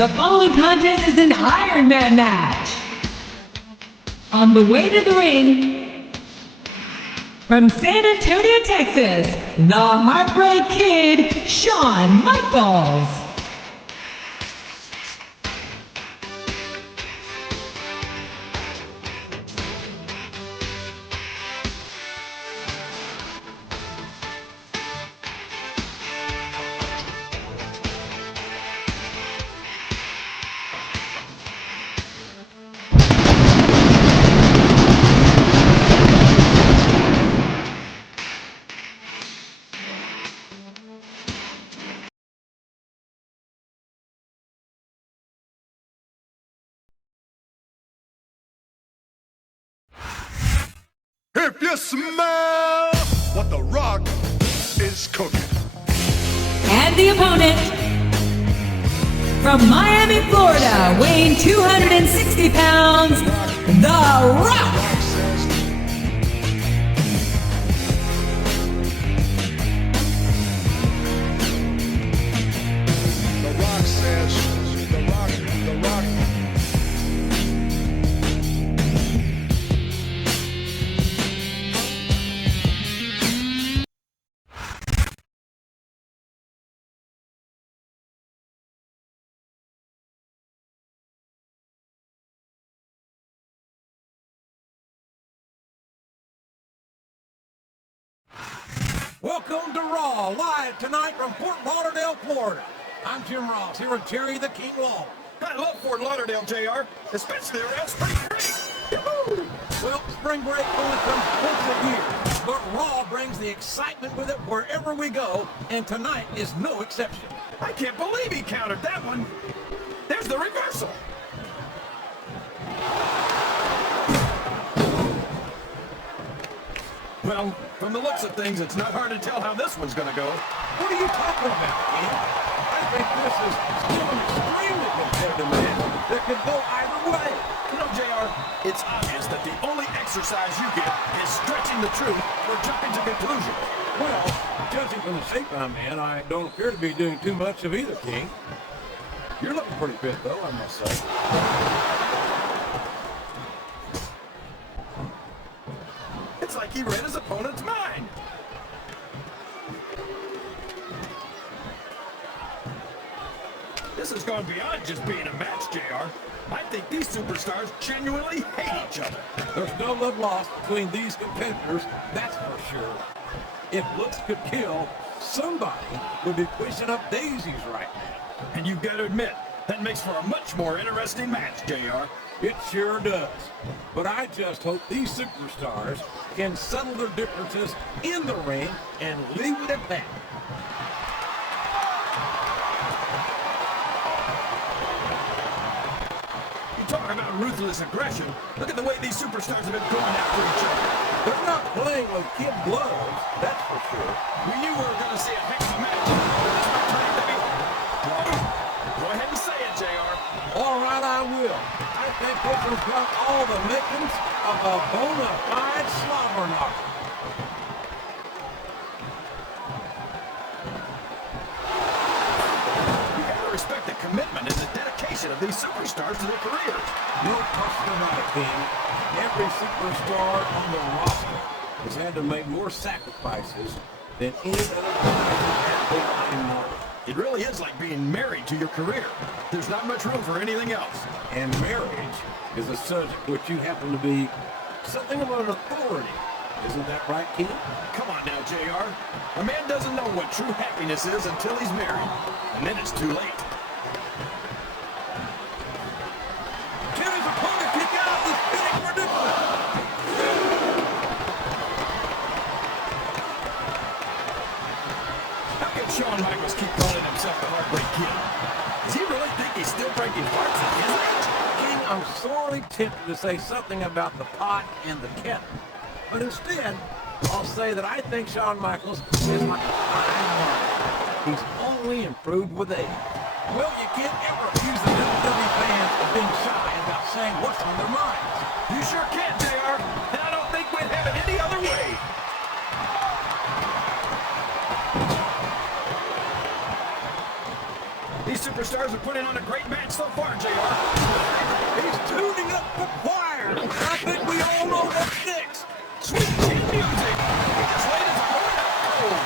The following contest is an Ironman match. On the way to the ring, from San Antonio, Texas, the Heartbreak Kid, Shawn Michaels. If you smell what the Rock is cooking. And the opponent, from Miami, Florida, weighing 260 pounds, The Rock. The Rock says, the Rock. Welcome to Raw, live tonight from Fort Lauderdale, Florida. I'm Jim Ross, here with Terry the King Law. I love Fort Lauderdale, JR, especially around spring break. Yahoo! Well, spring break only comes once a year, but Raw brings the excitement with it wherever we go, and tonight is no exception. I can't believe he countered that one. There's the reversal. Well, from the looks of things, it's not hard to tell how this one's gonna go. What are you talking about, King? I think this is still an extremely competitive match that could go either way. You know, JR, it's obvious that the only exercise you get is stretching the truth or jumping to conclusions. Well, judging from the shape I'm in, I don't appear to be doing too much of either, King. You're looking pretty fit, though, I must say. It's like he read his opponent's mind. This has gone beyond just being a match, JR. I think these superstars genuinely hate each other. There's no love lost between these competitors, that's for sure. If looks could kill, somebody would be pushing up daisies right now. And you've got to admit, that makes for a much more interesting match, JR. It sure does. But I just hope these superstars can settle their differences in the ring and leave it at that. You talk about ruthless aggression. Look at the way these superstars have been going after each other. They're not playing with kid gloves, that's for sure. We knew we were going to see a heck of a match. This might turn into be... Go ahead and say it, JR. All right, I will. I think this has got all the makings of a bona fide slobber knocker. You got to respect the commitment and the dedication of these superstars to their careers. No question about it, King. Every superstar on the roster has had to make more sacrifices than any other athlete I know. It really is like being married to your career. There's not much room for anything else. And marriage is a subject which you happen to be something of an authority. Isn't that right, King? Come on now, JR. A man doesn't know what true happiness is until he's married. And then it's too late. Can his opponent kick out of this spinning predicament? How can Shawn Michaels keep calling himself the Heartbreak Kid? Does he really think he's still breaking hearts at his age? King, I'm sorely tempted to say something about the pot and the kettle. But instead, I'll say that I think Shawn Michaels is like a fine wine. He's only improved with age. Well, you can't ever accuse the WWE fans of being shy about saying what's on their minds. You sure can, JR. And I don't think we'd have it any other way. These superstars are putting on a great match so far, JR. He's tuning up the choir. I think we all know what's next. Sweet chin music. He just laid his opponent out cold.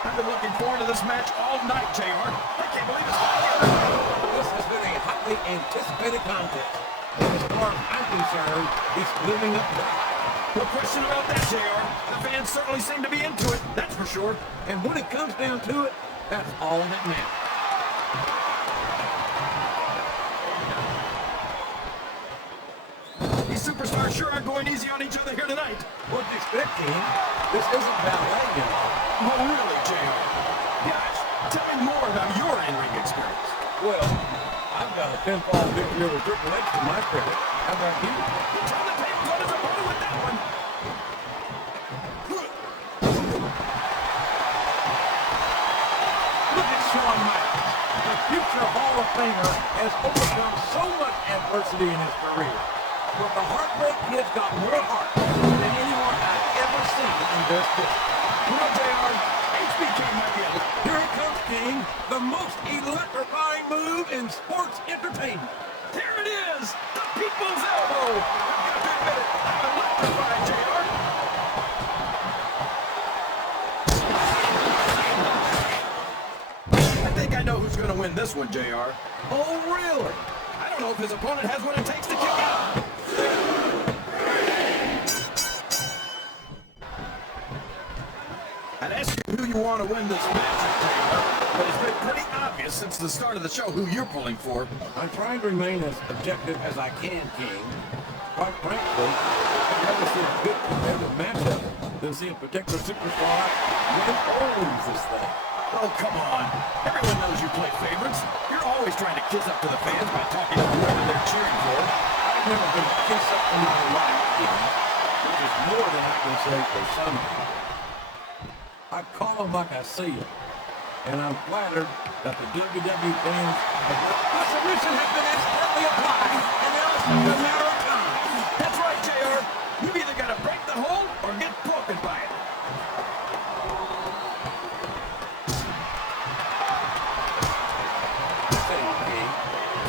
I've been looking forward to this match all night, JR. I can't believe it's finally here. This has been a hotly anticipated contest. As far as I'm concerned, he's living up to the hype. No question about that, JR. The fans certainly seem to be into it, that's for sure. And when it comes down to it, that's all that matters. These superstars sure are going easy on each other here tonight. What do you expect, King? This isn't ballet, you know. Oh, really, JR? Gosh, tell me more about your in-ring experience. Well, I've got a pinfall victory over Triple H to my credit. How about you? Turn the tables on his opponent with that one. Look at Shawn Michaels. The future Hall of Famer has overcome so much adversity in his career. But the Heartbreak Kid's got more heart than anyone I've ever seen in this history. You know, JR, HBK might be able to... Here it comes, King. The most electrifying move in sports entertainment. Here it is! The people's elbow! I've got to admit it, I'm electrified, JR. I think I know who's going to win this one, JR. Oh, really? I don't know if his opponent has what it takes to kick out. I'd ask you who you want to win this match, JR, but it's been pretty obvious since the start of the show who you're pulling for. I'm trying to remain as objective as I can, King. Quite frankly, I'd rather see a good competitive matchup than see a particular superstar win or lose this thing. Oh, come on. Everyone knows you play favorites. You're always trying to kiss up to the fans by talking to whoever they're cheering for. I've never been kissed up in my life, King, which is more than I can say for some people. I call them like I see them, and I'm flattered that the WWE fans the submission has been expertly applied, and now it's just a matter of time. That's right, JR. You've either got to break the hold or get broken by it.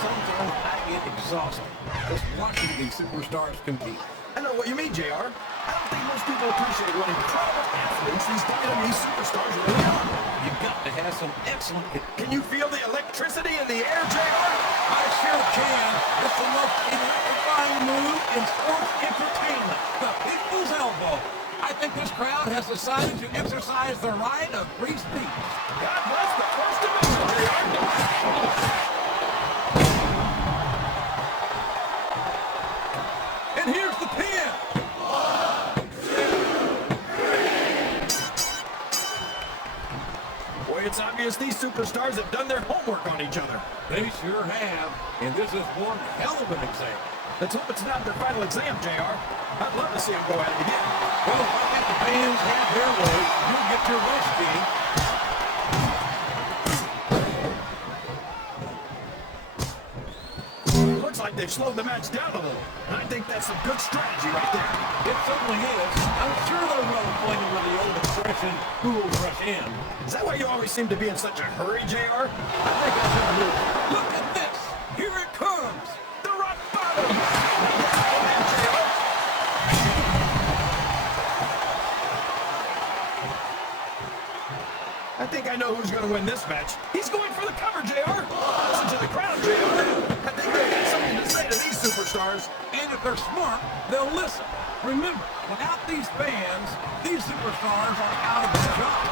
Sometimes I get exhausted just watching these superstars compete. I know what you mean, JR. I don't think most people appreciate what incredible athletes these WWE superstars really are. You've got to have some excellent... Can you feel the electricity in the air, JR? I sure can. It's the most electrifying move in sports entertainment. The people's elbow. I think this crowd has decided to exercise the right of free speech. God bless the First Amendment, JR. And here's the pin. Boy, it's obvious these superstars have done their homework on each other. They sure have. And this is one hell of an example. Let's hope it's not their final exam, JR. I'd love to see them go at it again. Well, if I think the fans have their way, you'll get your wish, King. Looks like they've slowed the match down a little. And I think that's some good strategy right there. It certainly is. I'm sure they're well acquainted with the old expression, who will rush in. Is that why you always seem to be in such a hurry, JR? I think I should move. Look at this. Here it comes. The rock bottom! Oh, man, JR. I think I know who's going to win this match. He's going for the cover, JR. Listen to the crowd, JR. I think they have something to say to these superstars. And if they're smart, they'll listen. Remember, without these fans, these superstars are out of their job.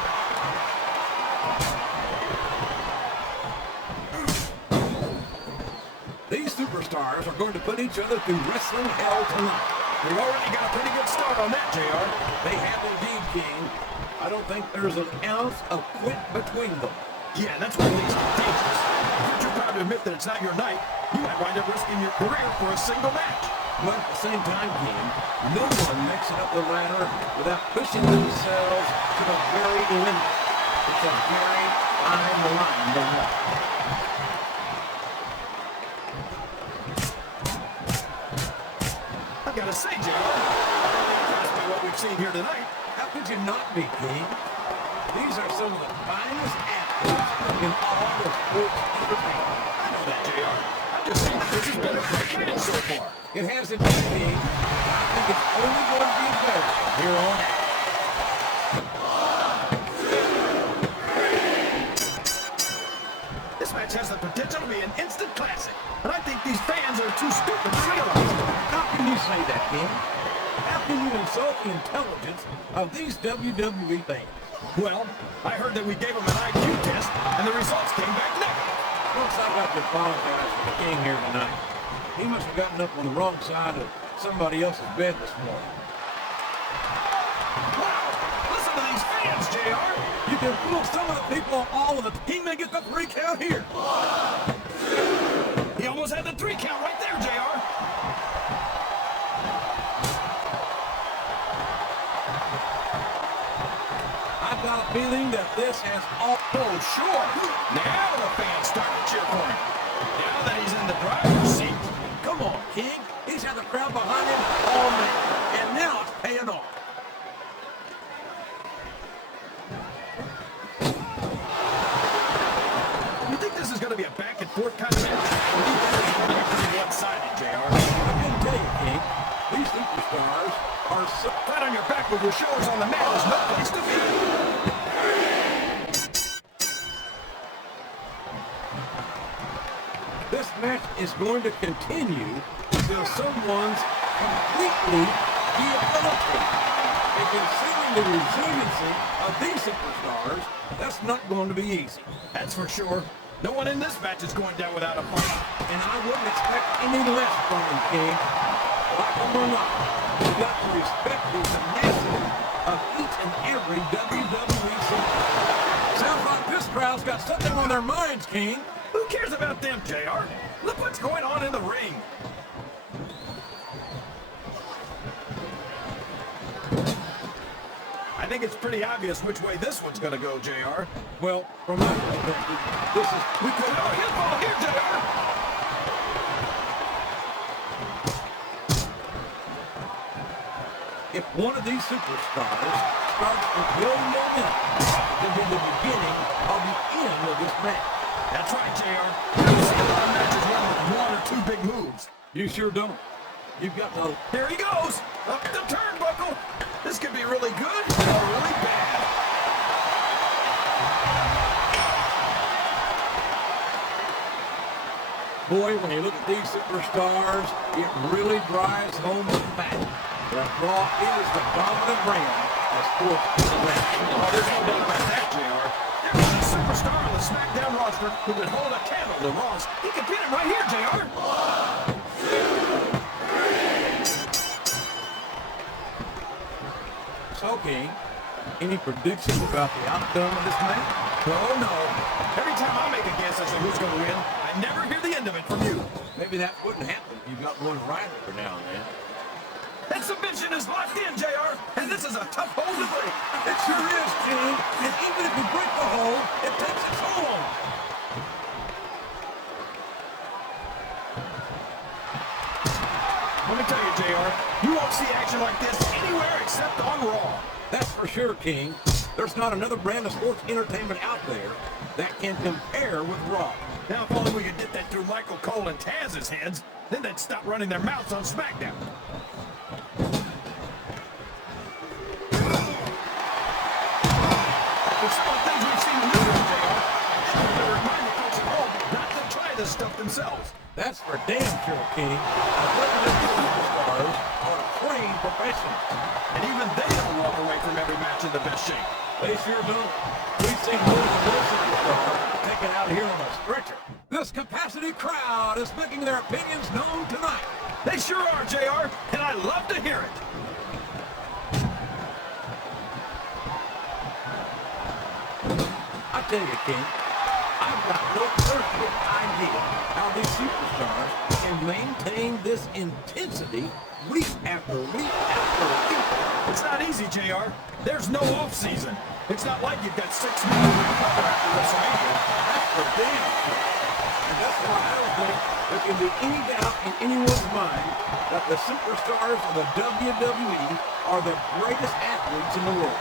These superstars are going to put each other through wrestling hell tonight. We've already got a pretty good start on that, JR. They have indeed, King. I don't think there's an ounce of quit between them. Yeah, that's what makes it dangerous. If you're too proud to admit that it's not your night, you might wind up risking your career for a single match. But at the same time, King, no one makes it up the ladder without pushing themselves to the very limit. It's a very fine line to walk. I've got to say, JR, I'm impressed by what we've seen here tonight. How could you not be, King? These are some of the finest athletes in all of sports entertainment. I know that, JR. I'm just saying this has been a great match so far. It hasn't been, King. I think it's only going to be better from here on out. This match has the potential to be an instant classic, and I think these fans are too stupid to realize it. How can you say that, King? How can you insult the intelligence of these WWE fans? Well, I heard that we gave them an IQ test, and the results came back negative. Folks, I'd like to apologize for the King here tonight. He must have gotten up on the wrong side of somebody else's bed this morning. Wow! Listen to these fans, JR! You can fool some of the people on all of it. He may get the 3 count here. He almost had the 3 count right there, JR! I've got a feeling that this has all... Oh, sure! Now the fans start to cheer for him. Now that he's in the driver's seat. Come on, King. He's had the crowd behind him all night. And now it's paying off. You think this is going to be a back and forth kind of match? Or do you think it's going to be pretty one-sided, JR? I can tell you, King, these superstars are so... Flat on your back with your shoulders on the mat is no place to be. This match is going to continue until someone's completely debilitated. And considering the resiliency of these superstars, that's not going to be easy. That's for sure. No one in this match is going down without a fight. And I wouldn't expect any less from him, King. Like them or not, you've got to respect the tenacity of each and every WWE superstar. Sounds like this crowd's got something on their minds, King. Who cares about them, JR? Look what's going on in the ring. I think it's pretty obvious which way this one's going to go, JR. Well, from my perspective, this is... We could... Oh, here's ball here, JR! If one of these superstars starts to build momentum, it'll be the beginning of the end of this match. That's right, JR. You don't see a lot of matches run with 1 or 2 big moves. You sure don't. You've got to... Here he goes! Up the turnbuckle! This could be really good or really bad. Boy, when you look at these superstars, it really drives home the fact that Raw is the dominant brand of sports entertainment. Oh, there's no doubt about that, JR. There's a superstar on the SmackDown roster who could hold a candle to Ross. He could beat him right here, JR. So, King, any predictions about the outcome of this match? Oh, no. Every time I make a guess as to who's going to win, I never hear the end of it from you. Maybe that wouldn't happen if you got one right for now and then. That submission is locked in, JR, and this is a tough hold to break. It sure is, King. And even if you break the hold, it takes its toll on you. Let me tell you, JR, you won't see action like this anywhere except on Raw. That's for sure, King. There's not another brand of sports entertainment out there that can compare with Raw. Now, if only we could get that through Michael Cole and Taz's heads, then they'd stop running their mouths on SmackDown. There's some of the things we've seen in the movie, JR. They remind the folks at home not to try this stuff themselves. That's for damn sure, King. WWE superstars are trained professionals. And even they don't walk away from every match in the best shape. They sure don't. We've seen more than one superstar taken out here on a stretcher. This capacity crowd is making their opinions known tonight. They sure are, JR, and I love to hear it. I tell you, King, I've got no perfect idea how these superstars can maintain this intensity week after week after week. It's not easy, JR. There's no off season. It's not like you've got 6 months to recover after WrestleMania. That's for damn sure. And that's why I don't think there can be any doubt in anyone's mind that the superstars of the WWE are the greatest athletes in the world.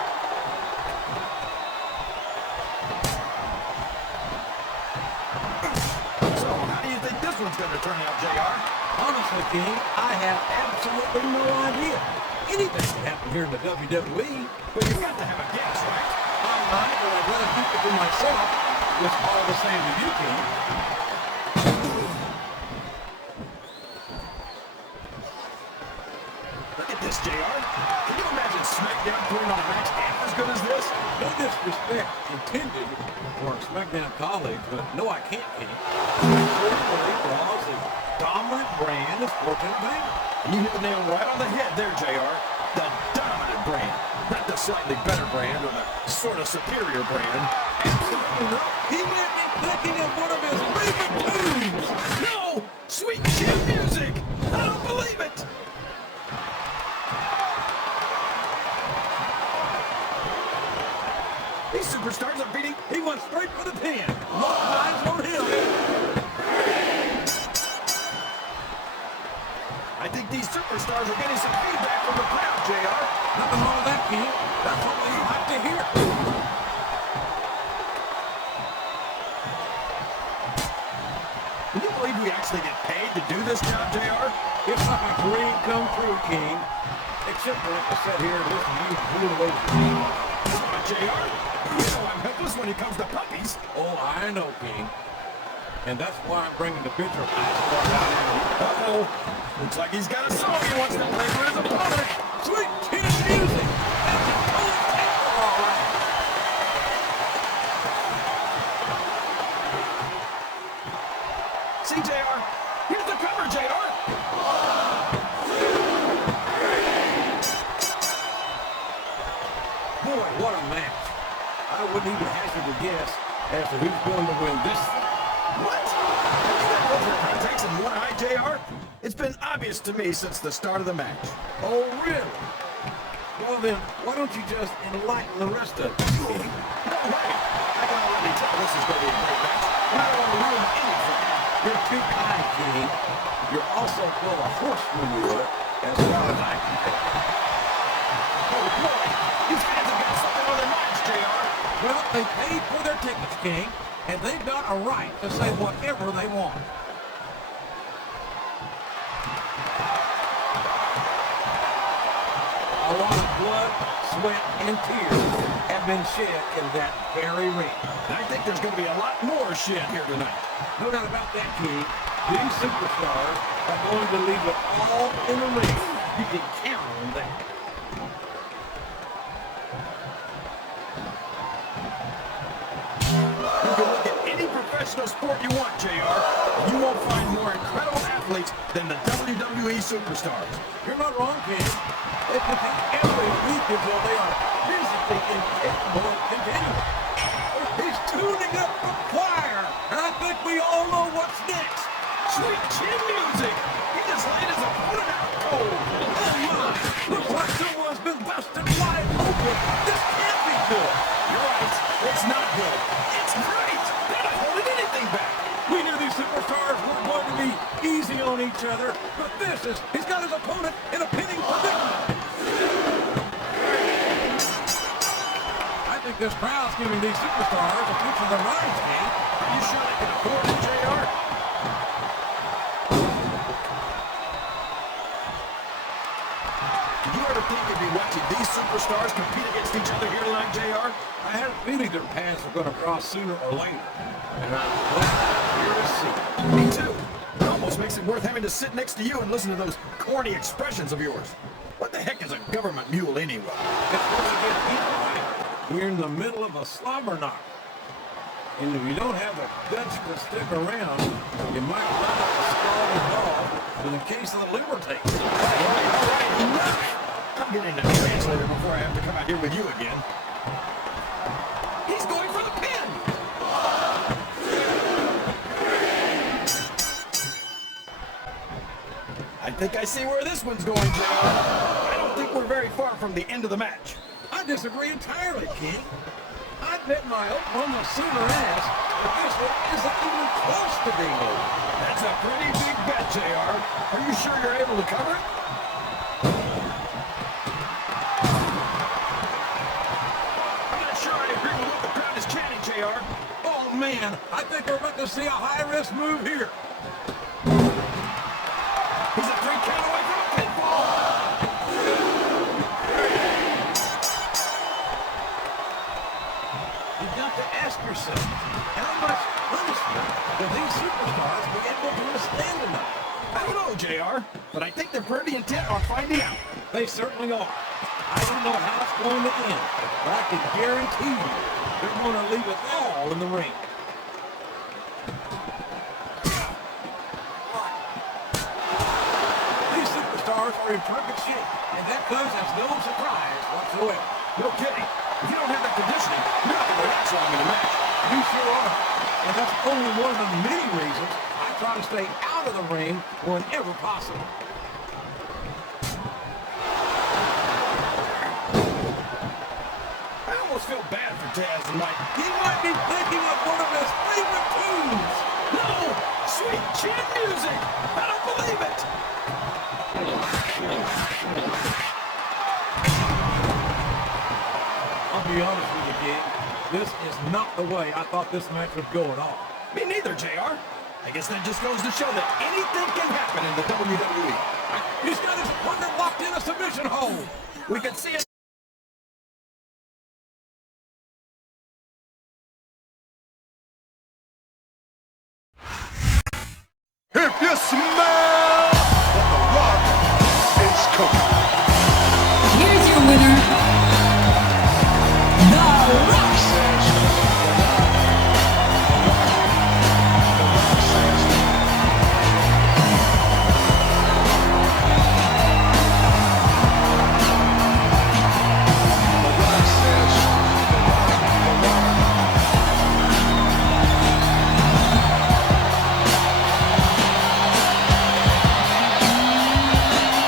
So, how do you think this one's going to turn out, JR? Honestly, King, I have absolutely no idea. Anything can happen here in the WWE. But you've got to have a guess, right? I'm not, but I'd rather keep it to myself. It's all the same to you, King. Look at this, JR. Can you imagine SmackDown putting on a match half as good as this? No disrespect intended for our SmackDown colleagues, but no, I can't, King. Raw is a dominant brand of sports entertainment. And you hit the nail right on the head there, JR. The dominant brand. Not the slightly better brand or the sort of superior brand. Absolutely not. He may be thinking of one of his favorite tunes. No! Sweet chin music! I don't believe it! These superstars are beating... He went straight for the pin. Lock eyes on him. I think these superstars are getting some feedback from the crowd, JR. Nothing wrong with that, King. That's what we like to hear. Can you believe we actually get paid to do this job, JR? It's like a dream come true, King. Except for I have to sit here and listen to you fool away from me. Come on, JR. You know I'm helpless when it comes to puppies. Oh, I know, King. And that's why I'm bringing the picture of Ice Bar down here. Uh-oh. Looks like he's got a song he wants to play for his opponent. Sweet chin music. That's a cool tempo, all right. See, JR? Here's the cover, JR. Boy, what a match. I wouldn't even hazard a guess as to who's going to win this thing. What? Have you got both your contacts in one eye, JR? It's been obvious to me since the start of the match. Oh, really? Well, then, why don't you just enlighten the rest of us? No way. I can already tell this is going to be a great match. I don't want to ruin anything. You're too kind, King. You're also full of horse manure, as far as I can tell. Oh, boy. These fans have got something on their minds, JR. Well, they paid for their tickets, King, and they've got a right to say whatever they want. A lot of blood, sweat, and tears have been shed in that very ring. I think there's going to be a lot more shed here tonight. No doubt about that, King. These superstars are going to leave it all in the ring. You can count on that. You can look at any professional sport you want, JR. You won't find more incredible athletes than the WWE superstars. You're not wrong, King. They compete every week until they are physically incapable of continuing. He's tuning up the choir, and I think we all know what's next. Sweet chin music! He just laid his opponent out cold. Oh my! Looks like someone's been busted wide open. This can't be good. You're right. It's not good. It's great. They're not holding anything back. We knew these superstars weren't going to be easy on each other, but he's got his opponent in a pinning predicament. I think this crowd's giving these superstars a piece of their minds, King. Are you sure they can afford it, JR? Did you ever think you'd be watching these superstars compete against each other here tonight, JR? I had a feeling their paths were going to cross sooner or later, and I'm glad here to see it. Me too. It almost makes it worth having to sit next to you and listen to those corny expressions of yours. What the heck is a government mule anyway? It's going to get deep, right? We're in the middle of a slobber knock. And if you don't have the guts to stick around, you might run up a scalded dog in the case of the Liberty. All right, enough! I'm getting a translator before I have to come out here with you again. He's going for the pin! I think I see where this one's going, JR. I don't think we're very far from the end of the match. I disagree entirely, King. I admit my Oklahoma Sooner ass, but this one isn't even close to being over. That's a pretty big bet, JR. Are you sure you're able to cover it? I'm not sure I agree with what the crowd is chanting, JR. Oh man, I think we're about to see a high-risk move here. He's a 3 count away from a pinfall. You've got to ask yourself, how much punishment will these superstars be able to withstand tonight? I don't know, JR, but I think they're pretty intent on finding out. They certainly are. I don't know how it's going to end, but I can guarantee you they're going to leave it all in the ring. These superstars are in perfect shape, and that comes as no surprise whatsoever. No kidding. If you don't have that conditioning, you're not going to go that long in a match. You sure are. And that's only one of the many reasons I try to stay out of the ring whenever possible. I almost feel bad for Taz tonight. He might be thinking of one of his favorite tunes. No! Sweet chin music! I don't believe it! I'll be honest with you, kid. This is not the way I thought this match would go at all. Me neither, JR. I guess that just goes to show that anything can happen in the WWE. He's got his partner locked in a submission hold. We could see it